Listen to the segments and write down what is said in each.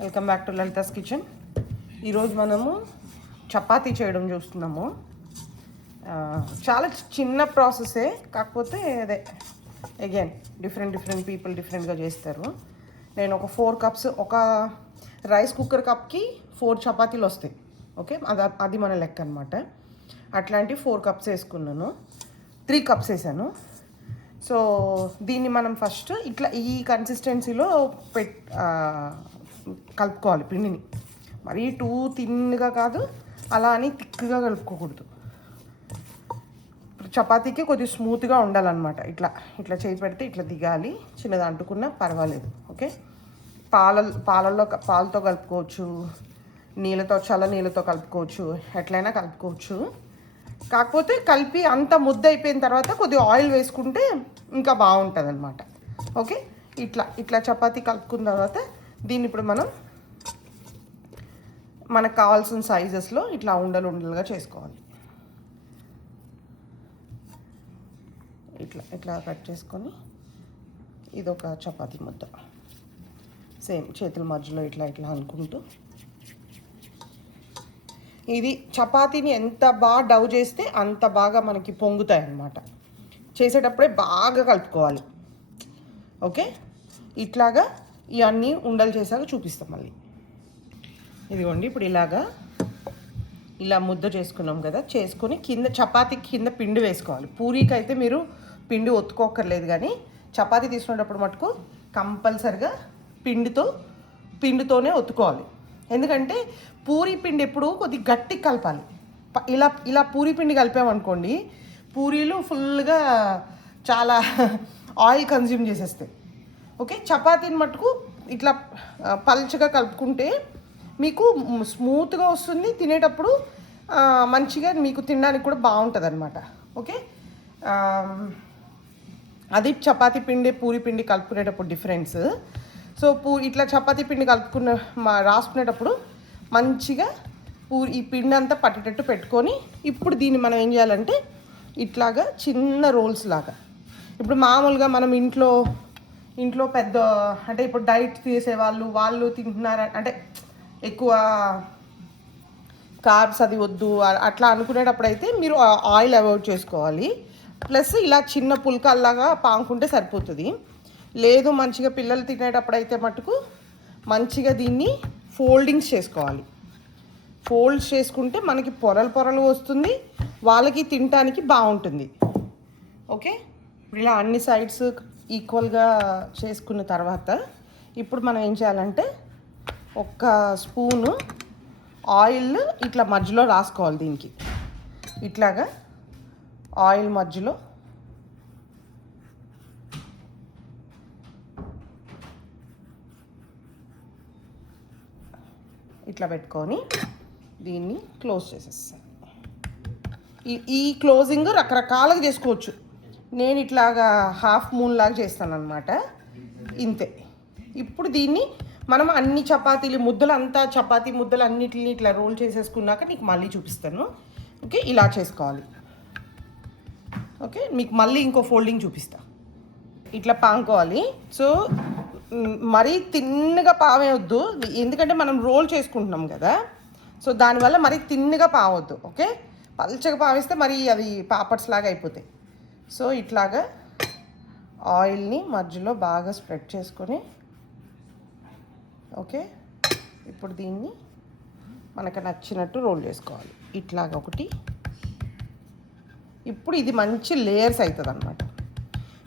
Welcome back to Lalitha's kitchen. ఈరోజు మనము చపాతీ చేయడం చూస్తున్నాము. చాలా చిన్న ప్రాసెసే, కాకపోతే అదే అగైన్ డిఫరెంట్ పీపుల్ డిఫరెంట్గా చేస్తారు. నేను ఒక 4 కప్స్, ఒక రైస్ కుక్కర్ కప్కి 4 చపాతీలు వస్తాయి. ఓకే, అది మన లెక్క అనమాట. అట్లాంటి 4 కప్స్ వేసుకున్నాను, 3 కప్స్ వేసాను. సో దీన్ని మనం ఫస్ట్ ఇట్లా ఈ కన్సిస్టెన్సీలో కలుపుకోవాలి పిండిని. మరీ టూ థిన్గా కాదు, అలా అని థిక్గా కలుపుకోకూడదు. చపాతీకి కొద్దిగా స్మూత్గా ఉండాలన్నమాట. ఇట్లా ఇట్లా చేయి పెడితే ఇట్లా దిగాలి, చిన్నది అంటుకున్నా పర్వాలేదు. ఓకే, పాలతో కలుపుకోవచ్చు, చల్ల నీళ్ళతో కలుపుకోవచ్చు, ఎట్లయినా కలుపుకోవచ్చు. కాకపోతే కలిపి అంత ముద్ద అయిపోయిన తర్వాత కొద్దిగా ఆయిల్ వేసుకుంటే ఇంకా బాగుంటుంది అనమాట. ఓకే, ఇట్లా చపాతీ కలుపుకున్న తర్వాత దీన్ని ఇప్పుడు మనకు కావాల్సిన సైజెస్లో ఇట్లా ఉండలుగా చేసుకోవాలి. ఇట్లా కట్ చేసుకొని ఇదొక చపాతీ ముద్ద సేమ్ చేతుల మధ్యలో ఇట్లా అనుకుంటూ, ఇది చపాతీని ఎంత బాగా డవ్ చేస్తే అంత బాగా మనకి పొంగుతాయి అన్నమాట. చేసేటప్పుడే బాగా కలుపుకోవాలి. ఓకే, ఇట్లాగా ఇవన్నీ ఉండలు చేసాక చూపిస్తాం మళ్ళీ. ఇదిగోండి, ఇప్పుడు ఇలా ముద్ద చేసుకున్నాం కదా, చేసుకొని చపాతీకి కింద పిండి వేసుకోవాలి. పూరీకి అయితే మీరు పిండి ఒత్తుకోకర్లేదు, కానీ చపాతీ తీసుకునేటప్పుడు మటుకు కంపల్సరిగా పిండితోనే ఒత్తుకోవాలి. ఎందుకంటే పూరీ పిండి ఎప్పుడు కొద్దిగా గట్టిగా కలపాలి. ఇలా పూరీ పిండి కలిపామనుకోండి, పూరీలు ఫుల్గా చాలా ఆయిల్ కన్జ్యూమ్ చేసేస్తాయి. ఓకే, చపాతీని మటుకు ఇట్లా పల్చగా కలుపుకుంటే మీకు స్మూత్గా వస్తుంది, తినేటప్పుడు మంచిగా మీకు తినడానికి కూడా బాగుంటుంది అనమాట. ఓకే, అది చపాతీ పిండి పూరీ పిండి కలుపుకునేటప్పుడు డిఫరెన్స్. సో ఇట్లా చపాతీ పిండి రాసుకునేటప్పుడు మంచిగా ఈ పిండి అంతా పట్టేటట్టు పెట్టుకొని, ఇప్పుడు దీన్ని మనం ఏం చేయాలంటే ఇట్లాగా చిన్న రోల్స్ లాగా, ఇప్పుడు మామూలుగా మనం ఇంట్లో పెద్ద అంటే ఇప్పుడు డైట్ వాళ్ళు తింటున్నారు అంటే ఎక్కువ కార్బ్స్ అది వద్దు అట్లా అనుకునేటప్పుడు అయితే మీరు ఆయిల్ అవాయిడ్ చేసుకోవాలి. ప్లస్ ఇలా చిన్న పుల్కాల్లాగా పాముకుంటే సరిపోతుంది. లేదు మంచిగా పిల్లలు తినేటప్పుడు అయితే మటుకు మంచిగా దీన్ని ఫోల్డింగ్స్ చేసుకోవాలి. ఫోల్డ్స్ చేసుకుంటే మనకి పొరలు వస్తుంది, వాళ్ళకి తినడానికి బాగుంటుంది. ఓకే, ఇలా అన్ని సైడ్స్ ఈక్వల్గా చేసుకున్న తర్వాత ఇప్పుడు మనం ఏం చేయాలంటే ఒక స్పూను ఆయిల్ ఇట్లా మధ్యలో రాసుకోవాలి. దీనికి ఇట్లాగా ఆయిల్ మధ్యలో ఇట్లా పెట్టుకొని దీన్ని క్లోజ్ చేసేస్తాను. ఈ క్లోజింగ్ రకరకాలుగా చేసుకోవచ్చు. నేను ఇట్లాగా హాఫ్ మూన్ లాగా చేస్తాను అనమాట. ఇంతే. ఇప్పుడు దీన్ని మనం అన్ని చపాతీ ముద్దలు అన్నిటిని ఇట్లా రోల్ చేసేసుకున్నాక నీకు మళ్ళీ చూపిస్తాను. ఓకే, ఇలా చేసుకోవాలి. ఓకే, మీకు మళ్ళీ ఇంకో ఫోల్డింగ్ చూపిస్తా. ఇట్లా పాముకోవాలి. సో మరీ తిన్నగా పావేయొద్దు, ఎందుకంటే మనం రోల్ చేసుకుంటున్నాం కదా. సో దానివల్ల మరీ తిన్నగా పావద్దు. ఓకే, పల్చగా పావేస్తే మరి అవి పాపడ్స్ లాగా అయిపోతాయి. సో ఇట్లాగా ఆయిల్ని మధ్యలో బాగా స్ప్రెడ్ చేసుకొని, ఓకే, ఇప్పుడు దీన్ని మనకు నచ్చినట్టు రోల్ చేసుకోవాలి. ఇట్లాగా ఒకటి. ఇప్పుడు ఇది మంచి లేయర్స్ అవుతుంది అన్నమాట.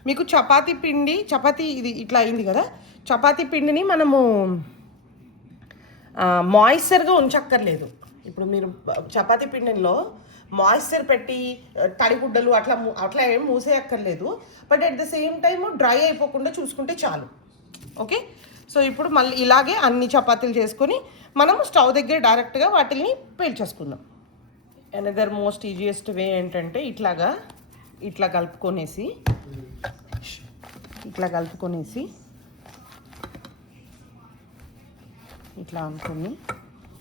మీకు చపాతీ ఇది ఇట్లా అయింది కదా, చపాతీ పిండిని మనము మాయిశ్చర్గా ఉంచక్కర్లేదు. ఇప్పుడు మీరు చపాతీ పిండిలో మాయిశ్చర్ పెట్టి తడిగుడ్డలు అట్లా ఏం మూసేయక్కర్లేదు. But at the same time dry అయిపోకుండా చూసుకుంటే చాలు. ఓకే, సో ఇప్పుడు మళ్ళీ ఇలాగే అన్ని చపాతీలు చేసుకొని మనం స్టవ్ దగ్గర డైరెక్ట్గా వాటిని పేల్చేసుకుందాం. అనదర్ మోస్ట్ ఈజియెస్ట్ వే ఏంటంటే ఇట్లా కలుపుకొనేసి ఇట్లా అనుకుని,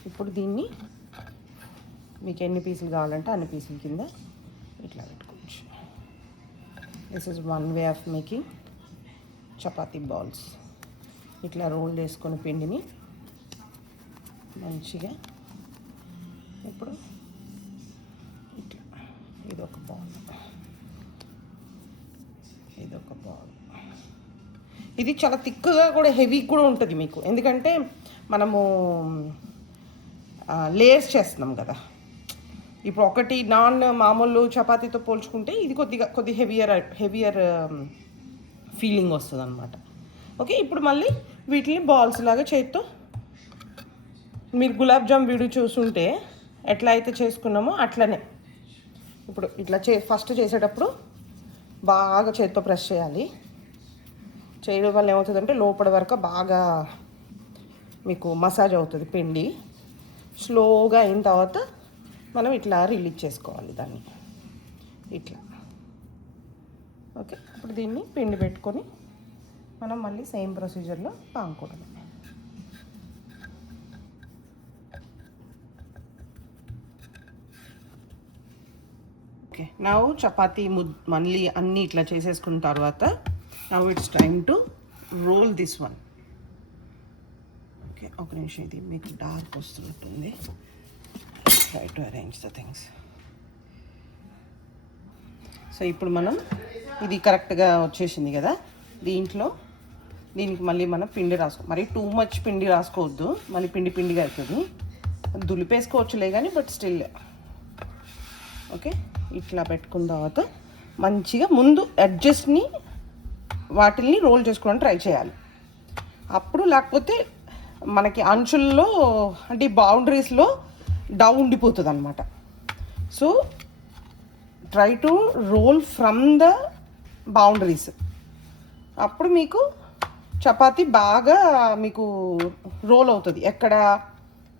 ఇప్పుడు దీన్ని మీకు ఎన్ని పీసులు కావాలంటే అన్ని పీసుల కింద ఇట్లా పెట్టుకోవచ్చు. This is one way of making chapati balls. ఇట్లా రోల్ చేసుకొని పిండిని మంచిగా ఇప్పుడు ఇట్లా ఇదొక బాల్, ఇదొక బాల్. ఇది చాలా థిక్గా కూడా హెవీ కూడా ఉంటుంది మీకు, ఎందుకంటే మనము లేయర్స్ చేస్తున్నాం కదా. ఇప్పుడు ఒకటి మామూలు చపాతీతో పోల్చుకుంటే ఇది కొద్ది హెవియర్ ఫీలింగ్ వస్తుంది అనమాట. ఓకే, ఇప్పుడు మళ్ళీ వీటిని బాల్స్ లాగా చేత్తో, మీరు గులాబ్ జామ్ వీడియో చూస్తుంటే ఎట్లా అయితే చేసుకున్నామో అట్లనే ఇప్పుడు ఇట్లా ఫస్ట్ చేసేటప్పుడు బాగా చేత్తో ప్రెస్ చేయాలి. చేయడం వల్ల ఏమవుతుందంటే లోపల వరకు బాగా మీకు మసాజ్ అవుతుంది పిండి. స్లోగా అయిన తర్వాత మనం ఇట్లా రిలీజ్ చేసుకోవాలి దాన్ని ఇట్లా. ఓకే, ఇప్పుడు దీన్ని పిండి పెట్టుకొని మనం మళ్ళీ సేమ్ ప్రొసీజర్లో పాముకోవడం. ఓకే, నా చపాతీ మళ్ళీ అన్నీ ఇట్లా చేసేసుకున్న తర్వాత now it's time to roll this one. Okay, ఒక నిమిషం, ఇది మీకు డార్క్ వస్తున్నట్టుంది. Try to arrange the things. So ఇప్పుడు మనం ఇది కరెక్ట్గా వచ్చేసింది కదా, దీనికి మళ్ళీ మనం పిండి మరి టూ మచ్ పిండి రాసుకోవద్దు, మళ్ళీ పిండిగా అవుతుంది. దులిపేసుకోవచ్చులే కానీ బట్ స్టిల్. ఓకే, ఇట్లా పెట్టుకున్న తర్వాత మంచిగా ముందు ఎడ్జెస్ని వాటిల్ని రోల్ చేసుకోవడానికి ట్రై చేయాలి. అప్పుడు లేకపోతే మనకి అంచుల్లో అంటే బౌండరీస్లో డౌ ఉండిపోతుంది అనమాట. So try to roll from the boundaries. అప్పుడు మీకు చపాతీ బాగా మీకు రోల్ అవుతుంది, ఎక్కడ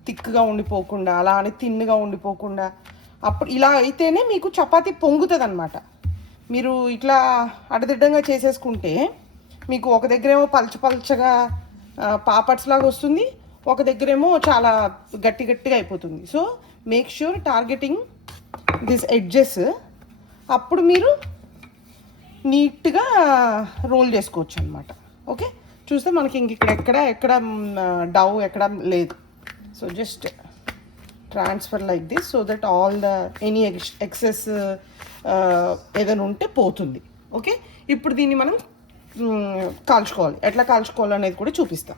థిక్గా ఉండిపోకుండా, అలా అని థిన్గా ఉండిపోకుండా. అప్పుడు ఇలా అయితేనే మీకు చపాతీ పొంగుతుంది అనమాట. మీరు ఇట్లా అడదిడ్డంగా చేసేసుకుంటే మీకు ఒక దగ్గరేమో పల్చగా పాపడ్స్ లాగా వస్తుంది, ఒక దగ్గరేమో చాలా గట్టిగా అయిపోతుంది. So make sure targeting this edges. అప్పుడు మీరు నీట్గా రోల్ చేసుకోవచ్చు అనమాట. ఓకే, చూస్తే మనకి ఎక్కడ డౌ ఎక్కడ లేదు. So just transfer like this so that all the any excess ఏదైనా ఉంటే పోతుంది. ఓకే, ఇప్పుడు దీన్ని మనం కాల్చుకోవాలి. ఎట్లా కాల్చుకోవాలి అనేది కూడా చూపిస్తాం.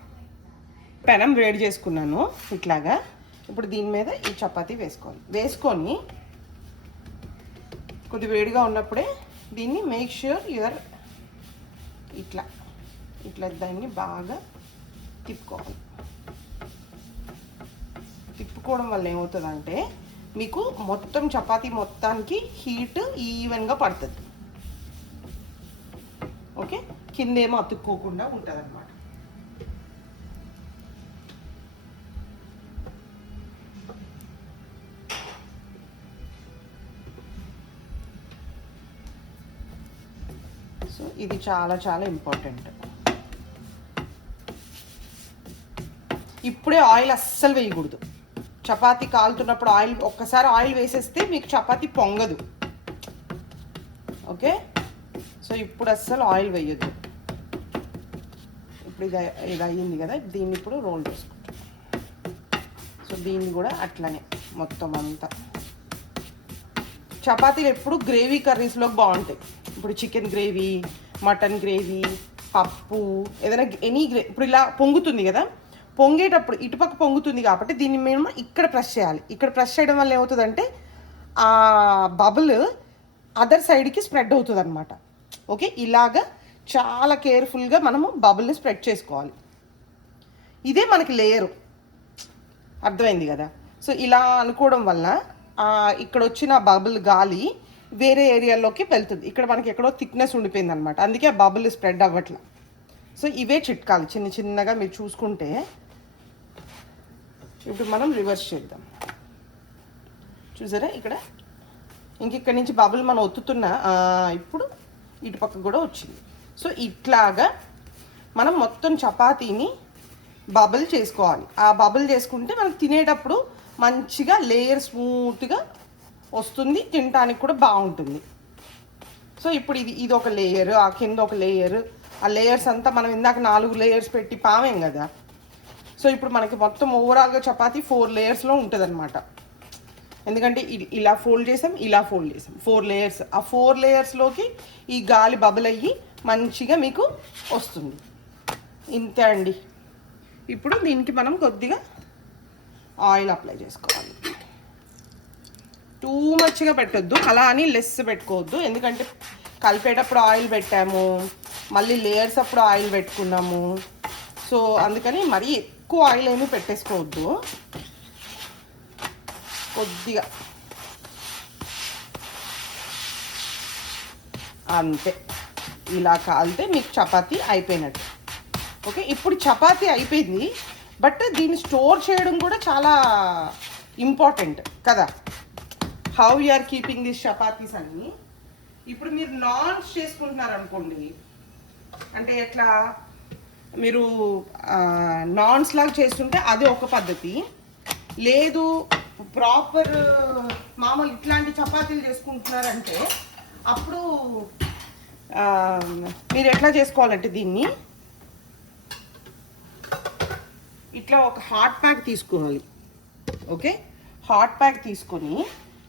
పెనం వేడి చేసుకున్నాను ఇట్లాగా. ఇప్పుడు దీని మీద ఈ చపాతీ వేసుకొని కొద్ది వేడిగా ఉన్నప్పుడే దీన్ని మేక్ ష్యూర్ యువర్ ఇట్లా దాన్ని బాగా తిప్పుకోవాలి. తిప్పుకోవడం వల్ల ఏమవుతుందంటే మీకు మొత్తం చపాతీ మొత్తానికి హీట్ ఈవెన్గా పడుతుంది. ఓకే, కిందేమో అతుక్కోకుండా ఉంటుంది అన్నమాట. సో ఇది చాలా చాలా ఇంపార్టెంట్. ఇప్పుడే ఆయిల్ అస్సలు వేయకూడదు. చపాతీ కాలుతున్నప్పుడు ఒక్కసారి ఆయిల్ వేసేస్తే మీకు చపాతీ పొంగదు. ఓకే, సో ఇప్పుడు అస్సలు ఆయిల్ వేయద్దు. ఇప్పుడు ఇది అయ్యింది కదా, దీన్ని ఇప్పుడు రోల్ చేసుకుంటాం. సో దీన్ని కూడా అట్లనే మొత్తం అంతా. చపాతీలు ఎప్పుడు గ్రేవీ కర్రీస్లోకి బాగుంటాయి. ఇప్పుడు చికెన్ గ్రేవీ, మటన్ గ్రేవీ, పప్పు, ఏదైనా ఇప్పుడు ఇలా పొంగుతుంది కదా, పొంగేటప్పుడు ఇటుపక్క పొంగుతుంది కాబట్టి దీన్ని మేము ఇక్కడ ప్రెస్ చేయాలి. ఇక్కడ ప్రెస్ చేయడం వల్ల ఏమవుతుందంటే ఆ బబుల్ అదర్ సైడ్కి స్ప్రెడ్ అవుతుంది అనమాట. ఓకే, ఇలాగా చాలా కేర్ఫుల్గా మనము బబుల్ని స్ప్రెడ్ చేసుకోవాలి. ఇదే మనకి లేయరు, అర్థమైంది కదా. సో ఇలా అనుకోవడం వల్ల ఇక్కడ వచ్చిన బబుల్ గాలి వేరే ఏరియాలోకి వెళ్తుంది. ఇక్కడ మనకి ఎక్కడో థిక్నెస్ ఉండిపోయింది అనమాట, అందుకే ఆ బబుల్ స్ప్రెడ్ అవ్వట్లా. సో ఇవే చిట్కాలు చిన్నగా మీరు చూసుకుంటే. ఇప్పుడు మనం రివర్స్ చేద్దాం. చూసారా, ఇక్కడి నుంచి బబుల్ మనం ఒత్తుతున్నా ఇప్పుడు ఇటు పక్క కూడా వచ్చింది. సో ఇట్లాగా మనం మొత్తం చపాతీని బబుల్ చేసుకోవాలి. ఆ బబుల్ చేసుకుంటే మనం తినేటప్పుడు మంచిగా లేయర్ స్మూత్గా వస్తుంది, తినడానికి కూడా బాగుంటుంది. సో ఇప్పుడు ఇది ఒక లేయర్, ఆ కింద ఒక లేయర్, ఆ లేయర్స్ అంతా మనం ఇందాక 4 లేయర్స్ పెట్టి పామేం కదా. సో ఇప్పుడు మనకి మొత్తం ఓవరాల్గా చపాతీ 4 లేయర్స్లో ఉంటుంది అనమాట. ఎందుకంటే ఇలా ఫోల్డ్ చేసాం, ఇలా ఫోల్డ్ చేసాం, 4 లేయర్స్. ఆ 4 లేయర్స్లోకి ఈ గాలి బబుల్ అయ్యి మంచిగా మీకు వస్తుంది. ఇంతే అండి. ఇప్పుడు దీనికి మనం కొద్దిగా ఆయిల్ అప్లై చేసుకోవాలి. టూ మచ్గా పెట్టొద్దు, అలా అని లెస్ పెట్టుకోవద్దు. ఎందుకంటే కలిపేటప్పుడు ఆయిల్ పెట్టాము, మళ్ళీ లేయర్స్ అప్పుడు ఆయిల్ పెట్టుకున్నాము. సో అందుకని మరీ ఎక్కువ ఆయిల్ ఏమీ పెట్టేసుకోవద్దు. కొద్దిగా అంతే. ఇలా కాలితే మీకు చపాతీ అయిపోయినట్టు. ఓకే, ఇప్పుడు చపాతీ అయిపోయింది. బట్ దీన్ని స్టోర్ చేయడం కూడా చాలా ఇంపార్టెంట్ కదా. How you are keeping this chapatis అన్ని. ఇప్పుడు మీరు నాన్స్ చేసుకుంటున్నారు అనుకోండి, అంటే ఎట్లా మీరు నాన్స్ లాగా చేస్తుంటే అది ఒక పద్ధతి. లేదు ప్రాపర్ మామూలు ఇట్లాంటి చపాతీలు చేసుకుంటున్నారంటే అప్పుడు మీరు ఎట్లా చేసుకోవాలంటే దీన్ని ఇట్లా ఒక హాట్ ప్యాక్ తీసుకోవాలి. ఓకే, హాట్ ప్యాక్ తీసుకొని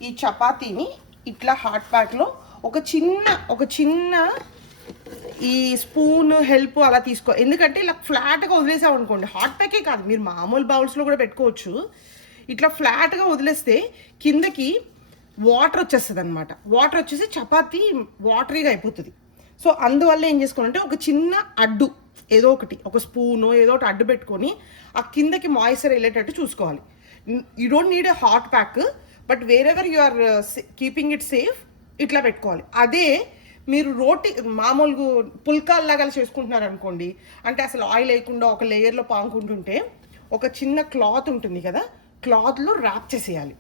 ఈ చపాతీని ఇట్లా హాట్ ప్యాక్లో ఒక చిన్న ఈ స్పూన్ హెల్ప్ అలా తీసుకో. ఎందుకంటే ఇలా ఫ్లాట్గా వదిలేసాం అనుకోండి, హాట్ ప్యాకే కాదు, మీరు మామూలు బౌల్స్లో కూడా పెట్టుకోవచ్చు. ఇట్లా ఫ్లాట్గా వదిలేస్తే కిందకి వాటర్ వచ్చేస్తుంది అనమాట. వాటర్ వచ్చేసి చపాతీ వాటరీగా అయిపోతుంది. సో అందువల్ల ఏం చేసుకోవాలంటే ఒక చిన్న అడ్డు ఏదో ఒకటి, ఒక స్పూను ఏదో ఒకటి అడ్డు పెట్టుకొని ఆ కిందకి మాయిశ్చర్ వెళ్ళేటట్టు చూసుకోవాలి. You don't need a hot pack, but wherever you are keeping it safe ఇట్లా పెట్టుకోవాలి. అదే మీరు రోటీ మామూలుగా పుల్కాల్లాగా చేసుకుంటున్నారు అనుకోండి, అంటే అసలు ఆయిల్ వేయకుండా ఒక లేయర్లో పాముకుంటుంటే ఒక చిన్న క్లాత్ ఉంటుంది కదా, క్లాత్లో ర్యాప్ చేసేయాలి.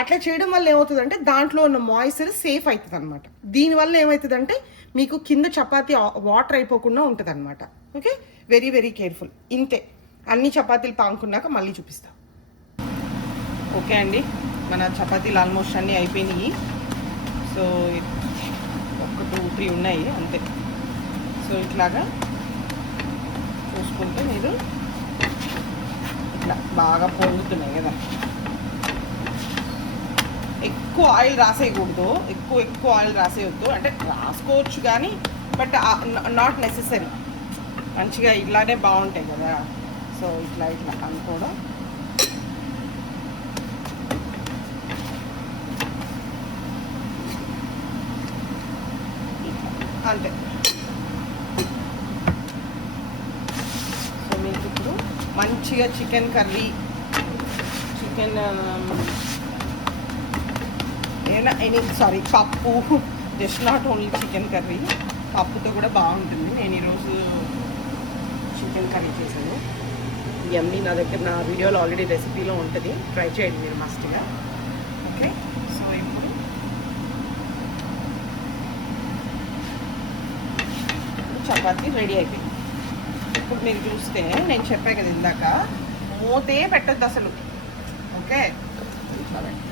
అట్లా చేయడం వల్ల ఏమవుతుందంటే దాంట్లో ఉన్న మాయిశ్చర్ సేఫ్ అవుతుంది అనమాట. దీనివల్ల ఏమవుతుందంటే మీకు కింద చపాతీ వాటర్ అయిపోకుండా ఉంటుంది అనమాట. Okay, very very careful. ఇంతే, అన్ని చపాతీలు పాముకున్నాక మళ్ళీ చూపిస్తాం. ఓకే అండి, మన చపాతీలు ఆల్మోస్ట్ అన్నీ అయిపోయినాయి. సో 1, 2, 3 ఉన్నాయి అంతే. సో ఇట్లాగా చూసుకుంటే మీరు ఇట్లా బాగా పొంగుతున్నాయి కదా. ఎక్కువ ఆయిల్ రాసేయకూడదు, ఎక్కువ ఆయిల్ రాసేయవద్దు. అంటే రాసుకోవచ్చు కానీ బట్ నాట్ నెసెసరీ. మంచిగా ఇట్లానే బాగుంటాయి కదా. సో ఇట్లా అనుకోవడం. అంతే. సో మీకు ఇప్పుడు మంచిగా చికెన్ కర్రీ, పప్పు, just not only chicken curry, పప్పుతో కూడా బాగుంటుంది. నేను ఈరోజు చికెన్ కర్రీ చేశాను. ఇవన్నీ నా దగ్గర నా వీడియోలో ఆల్రెడీ రెసిపీలో ఉంటుంది, ట్రై చేయండి మీరు మస్ట్గా. ఓకే, సో ఇప్పుడు చపాతీ రెడీ అయిపోయింది. ఇప్పుడు మీరు చూస్తే నేను చెప్పాను కదా ఇందాక, మూతే పెట్టద్దు అసలు. ఓకే, ఇట్లా పెట్టండి.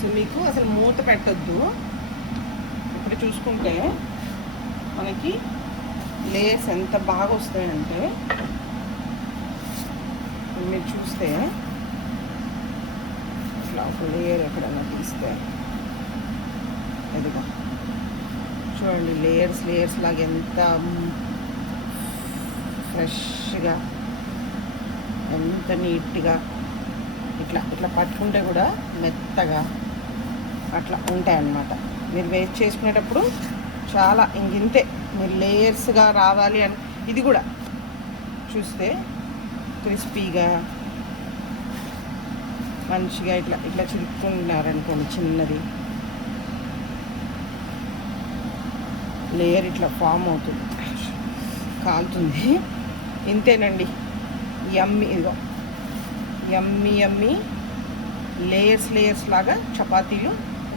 సో మీకు అసలు మూత పెట్టద్దు. ఇప్పుడు చూసుకుంటే మనకి లేయర్స్ ఎంత బాగా వస్తాయంటే, మీరు చూస్తే ఇట్లా ఒక లేయర్ ఎక్కడన్నా తీస్తే ఎదుగా చూడండి, లేయర్స్ లాగా ఎంత ఫ్రెష్గా, ఎంత నీట్గా ఇట్లా పట్టుకుంటే కూడా మెత్తగా అట్లా ఉంటాయన్నమాట. మీరు వేస్ట్ చేసుకునేటప్పుడు చాలా ఇంతే. మీరు లేయర్స్గా రావాలి అని ఇది కూడా చూస్తే క్రిస్పీగా మంచిగా ఇట్లా చిలుపుకుంటున్నారనుకోండి, చిన్నది లేయర్ ఇట్లా ఫామ్ అవుతుంది, కాలుతుంది. ఇంతేనండి, యమ్మీ. ఇదిగో యమ్మీ లేయర్స్ లాగా చపాతీలు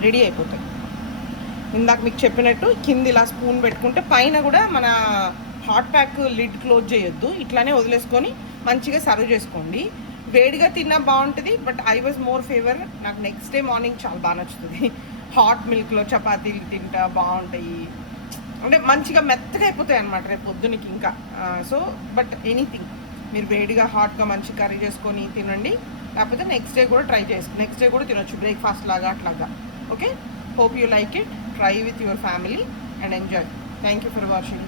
రెడీ అయిపోతాయి. ఇందాక మీకు చెప్పినట్టు కింద ఇలా స్పూన్ పెట్టుకుంటే పైన కూడా మన హాట్ ప్యాక్ లిడ్ క్లోజ్ చేయొద్దు, ఇట్లానే వదిలేసుకొని మంచిగా సర్వ్ చేసుకోండి. వేడిగా తిన్నా బాగుంటుంది, but I was more favour. నాకు నెక్స్ట్ డే మార్నింగ్ చాలా బాగా నచ్చుతుంది. హాట్ మిల్క్లో చపాతీలు తింటా బాగుంటాయి, అంటే మంచిగా మెత్తగా అయిపోతాయి అన్నమాట రేపు పొద్దునకి ఇంకా. సో బట్ ఎనీథింగ్ మీరు వేడిగా హాట్గా మంచి కర్రీ చేసుకొని తినండి, లేకపోతే నెక్స్ట్ డే కూడా తినొచ్చు బ్రేక్ఫాస్ట్ లాగా అట్లాగా. Okay, hope you like it. Try with your family and enjoy. Thank you for watching.